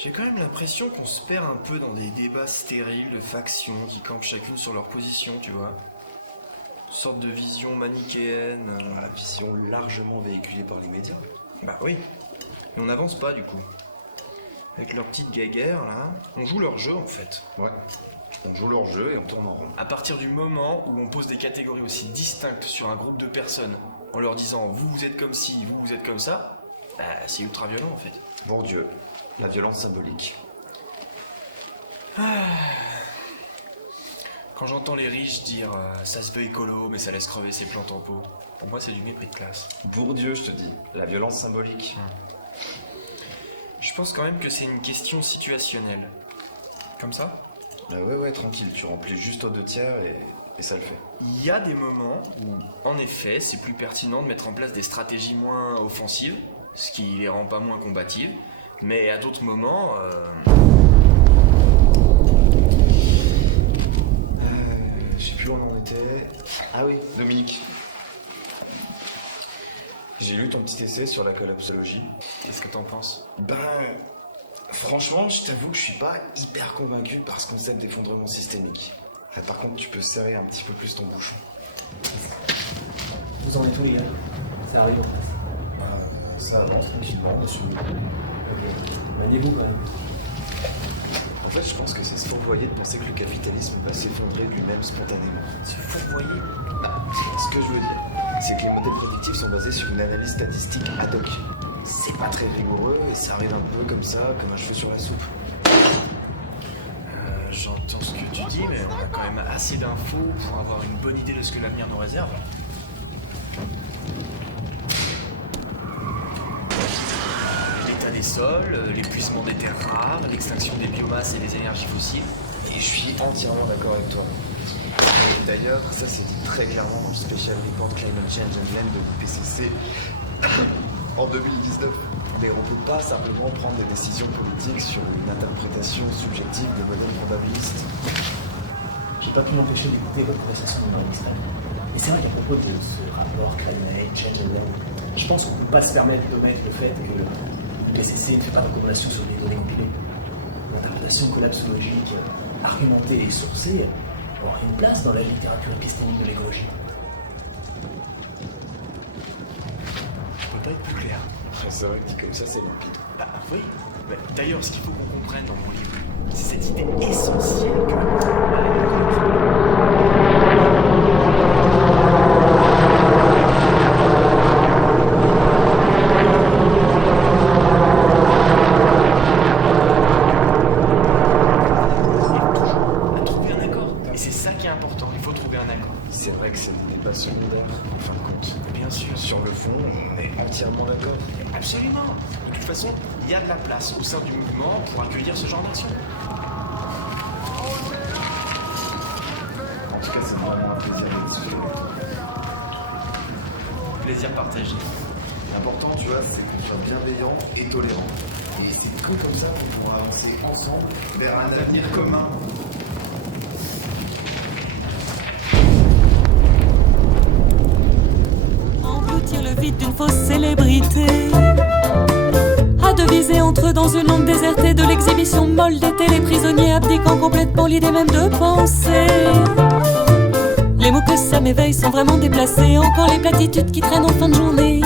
J'ai quand même l'impression qu'on se perd un peu dans des débats stériles de factions qui campent chacune sur leur position, tu vois. Une sorte de vision manichéenne. La vision largement véhiculée par les médias. Bah oui. Mais on n'avance pas du coup. Avec leur petite guéguerre là, on joue leur jeu en fait. Ouais. On joue leur jeu et on tourne en rond. À partir du moment où on pose des catégories aussi distinctes sur un groupe de personnes, en leur disant vous êtes comme ci, vous êtes comme ça, bah c'est ultra violent en fait. Bourdieu, la violence symbolique. Quand j'entends les riches dire ça se veut écolo mais ça laisse crever ses plantes en pot, pour moi c'est du mépris de classe. Bourdieu, je te dis, la violence symbolique. Je pense quand même que c'est une question situationnelle. Comme ça ? Ouais, tranquille, tu remplis juste aux 2/3 et ça le fait. Il y a des moments où, en effet, c'est plus pertinent de mettre en place des stratégies moins offensives, ce qui les rend pas moins combatives, mais à d'autres moments... Je sais plus où on en était. Ah oui, Dominique. J'ai lu ton petit essai sur la collapsologie. Qu'est-ce que t'en penses ? Franchement, je t'avoue que je suis pas hyper convaincu par ce concept d'effondrement systémique. Par contre, tu peux serrer un petit peu plus ton bouchon. Vous en êtes où les gars? Ça arrive en fait. Ça avance tranquillement, monsieur. Ok. Maniez-vous quand même. En fait, je pense que c'est se fourvoyer de penser que le capitalisme va s'effondrer lui-même spontanément. Se fourvoyer ? Ce que je veux dire, c'est que les modèles prédictifs sont basés sur une analyse statistique ad hoc. C'est pas très rigoureux et ça arrive un peu comme ça, comme un cheveu sur la soupe. J'entends ce que tu dis, mais on a quand même assez d'infos pour avoir une bonne idée de ce que l'avenir nous réserve. L'état des sols, l'épuisement des terres rares, l'extinction des biomasses et des énergies fossiles. Et je suis entièrement d'accord avec toi. Et d'ailleurs, ça c'est dit très clairement dans le Special Report Climate Change and Land de l'IPCC en 2019. Mais on ne peut pas simplement prendre des décisions politiques sur une interprétation subjective des modèles probabilistes. J'ai pas pu m'empêcher d'écouter votre conversation dans l'Israël. Et c'est vrai qu'à propos de ce rapport Climate Change and Land, je pense qu'on ne peut pas se permettre d'omettre le fait que le PCC ne fait pas de recommandation sur les données compilées. L'interprétation collapsologique argumentée et sourcée aura une place dans la littérature épistémique de l'écologie. Je peux pas être plus clair. C'est vrai que dit comme ça, c'est limpide. Bah oui. Bah, d'ailleurs, ce qu'il faut qu'on comprenne dans mon livre, c'est cette idée essentielle que... C'est vrai que c'est des débats secondaires, en fin de compte. Bien sûr. Sur le fond, on est entièrement d'accord. Absolument. De toute façon, il y a de la place au sein du mouvement pour accueillir ce genre d'action. En tout cas, c'est vraiment un plaisir d'être ici. Plaisir partagé. L'important, tu vois, c'est qu'on soit bienveillant et tolérant. Et c'est que comme ça qu'on pourra avancer ensemble vers un avenir commun. Engloutir le vide d'une fausse célébrité, à deviser entre eux dans une langue désertée de l'exhibition molle des téléprisonniers abdiquant complètement l'idée même de penser. Les mots que ça m'éveille sont vraiment déplacés, encore les platitudes qui traînent en fin de journée.